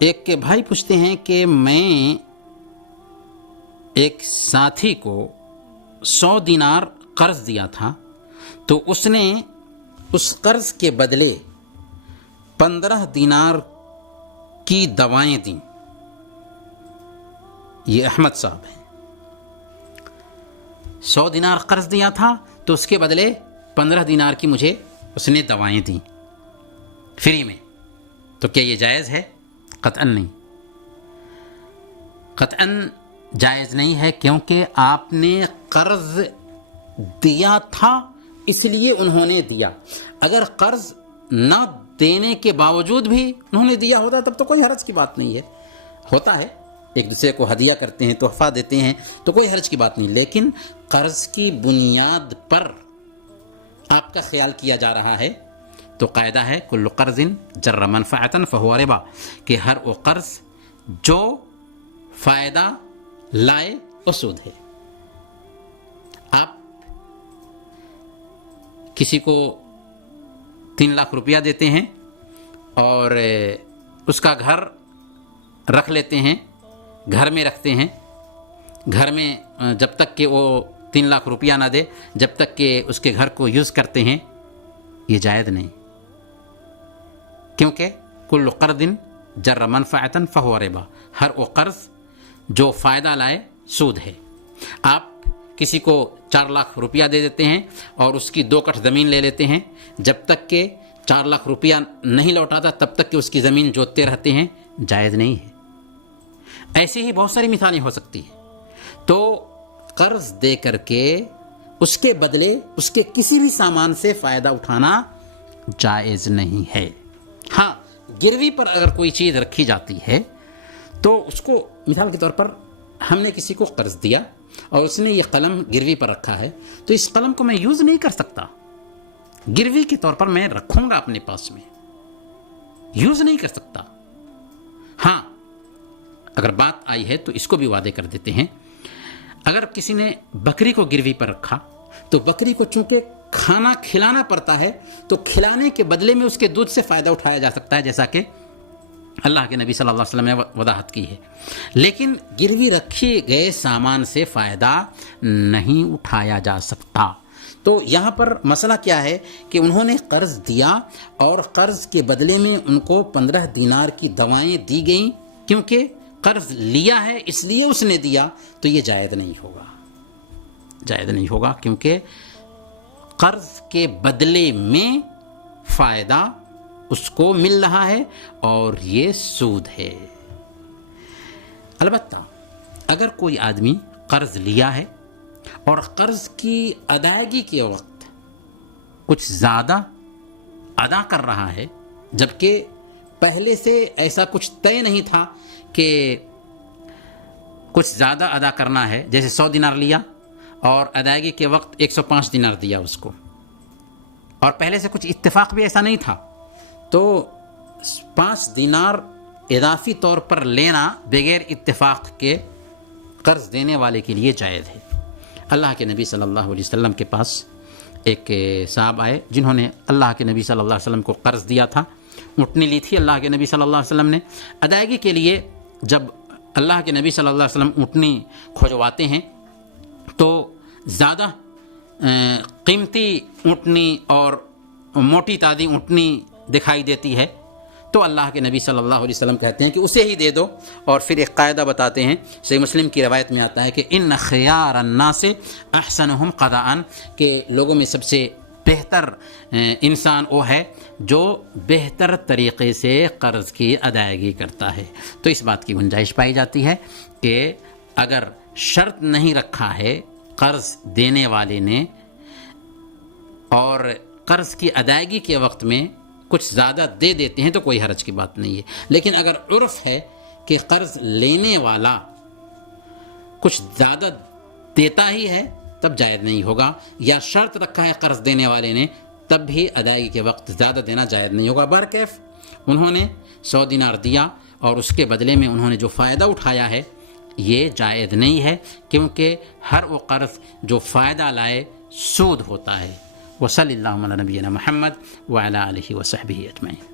ایک کے بھائی پوچھتے ہیں کہ میں ایک ساتھی کو 100 دینار قرض دیا تھا تو اس نے اس قرض کے بدلے 15 دینار کی دوائیں دیں. یہ احمد صاحب ہیں. 100 دینار قرض دیا تھا تو اس کے بدلے 15 دینار کی مجھے اس نے دوائیں دیں فری میں. تو کیا یہ جائز ہے؟ قطعاً نہیں، قطعاً جائز نہیں ہے، کیونکہ آپ نے قرض دیا تھا اس لیے انہوں نے دیا. اگر قرض نہ دینے کے باوجود بھی انہوں نے دیا ہوتا تب تو کوئی حرج کی بات نہیں ہے. ہوتا ہے ایک دوسرے کو ہدیہ کرتے ہیں، تحفہ دیتے ہیں تو کوئی حرج کی بات نہیں، لیکن قرض کی بنیاد پر آپ کا خیال کیا جا رہا ہے تو قاعدہ ہے کل قرض جر منفعتا فہو ربا، کہ ہر وہ قرض جو فائدہ لائے وہ سود ہے. آپ کسی کو 3 لاکھ روپیہ دیتے ہیں اور اس کا گھر رکھ لیتے ہیں، گھر میں رکھتے ہیں، گھر میں جب تک کہ وہ 3 لاکھ روپیہ نہ دے جب تک کہ اس کے گھر کو یوز کرتے ہیں. یہ جائز نہیں، کیونکہ کل قرض جر منفعتا فہو ربا، ہر وہ قرض جو فائدہ لائے سود ہے. آپ کسی کو 4 لاکھ روپیہ دے دیتے ہیں اور اس کی 2 کٹھ زمین لے لیتے ہیں، جب تک کہ 4 لاکھ روپیہ نہیں لوٹاتا تب تک کہ اس کی زمین جوتتے رہتے ہیں، جائز نہیں ہے. ایسی ہی بہت ساری مثالیں ہو سکتی ہیں. تو قرض دے کر کے اس کے بدلے اس کے کسی بھی سامان سے فائدہ اٹھانا جائز نہیں ہے. ہاں، گروی پر اگر کوئی چیز رکھی جاتی ہے تو اس کو، مثال کے طور پر ہم نے کسی کو قرض دیا اور اس نے یہ قلم گروی پر رکھا ہے تو اس قلم کو میں یوز نہیں کر سکتا، گروی کے طور پر میں رکھوں گا اپنے پاس میں، یوز نہیں کر سکتا. ہاں، اگر بات آئی ہے تو اس کو بھی وعدے کر دیتے ہیں. اگر کسی نے بکری کو گروی پر رکھا تو بکری کو چونکہ کھانا کھلانا پڑتا ہے تو کھلانے کے بدلے میں اس کے دودھ سے فائدہ اٹھایا جا سکتا ہے، جیسا کہ اللہ کے نبی صلی اللہ علیہ وسلم نے وضاحت کی ہے. لیکن گروی رکھے گئے سامان سے فائدہ نہیں اٹھایا جا سکتا. تو یہاں پر مسئلہ کیا ہے کہ انہوں نے قرض دیا اور قرض کے بدلے میں ان کو 15 دینار کی دوائیں دی گئیں، کیونکہ قرض لیا ہے اس لیے اس نے دیا، تو یہ جائز نہیں ہوگا، جائز نہیں ہوگا، کیونکہ قرض کے بدلے میں فائدہ اس کو مل رہا ہے اور یہ سود ہے. البتہ اگر کوئی آدمی قرض لیا ہے اور قرض کی ادائیگی کے وقت کچھ زیادہ ادا کر رہا ہے، جبکہ پہلے سے ایسا کچھ طے نہیں تھا کہ کچھ زیادہ ادا کرنا ہے، جیسے 100 دینار لیا اور ادائیگی کے وقت 105 دینار دیا اس کو، اور پہلے سے کچھ اتفاق بھی ایسا نہیں تھا، تو 5 دینار اضافی طور پر لینا بغیر اتفاق کے قرض دینے والے کے لیے جائز ہے. اللہ کے نبی صلی اللہ علیہ وسلم کے پاس ایک صاحب آئے جنہوں نے اللہ کے نبی صلی اللہ علیہ وسلم کو قرض دیا تھا، اونٹنی لی تھی. اللہ کے نبی صلی اللہ علیہ وسلم نے ادائیگی کے لیے جب اللہ کے نبی صلی اللہ علیہ وسلم اونٹنی کھجواتے ہیں تو زیادہ قیمتی اونٹنی اور موٹی تازی اونٹنی دکھائی دیتی ہے تو اللہ کے نبی صلی اللہ علیہ وسلم کہتے ہیں کہ اسے ہی دے دو، اور پھر ایک قاعدہ بتاتے ہیں. صحیح مسلم کی روایت میں آتا ہے کہ ان خیار الناس احسنهم قضاء، کہ لوگوں میں سب سے بہتر انسان وہ ہے جو بہتر طریقے سے قرض کی ادائیگی کرتا ہے. تو اس بات کی گنجائش پائی جاتی ہے کہ اگر شرط نہیں رکھا ہے قرض دینے والے نے اور قرض کی ادائیگی کے وقت میں کچھ زیادہ دے دیتے ہیں تو کوئی حرج کی بات نہیں ہے. لیکن اگر عرف ہے کہ قرض لینے والا کچھ زیادہ دیتا ہی ہے تب جائز نہیں ہوگا، یا شرط رکھا ہے قرض دینے والے نے تب بھی ادائیگی کے وقت زیادہ دینا جائز نہیں ہوگا. برکیف انہوں نے 100 دینار دیا اور اس کے بدلے میں انہوں نے جو فائدہ اٹھایا ہے یہ جائز نہیں ہے، کیونکہ ہر وہ قرض جو فائدہ لائے سود ہوتا ہے. وصلی اللہ علی نبینا محمد وعلی آلہ وصحبہ اجمعین.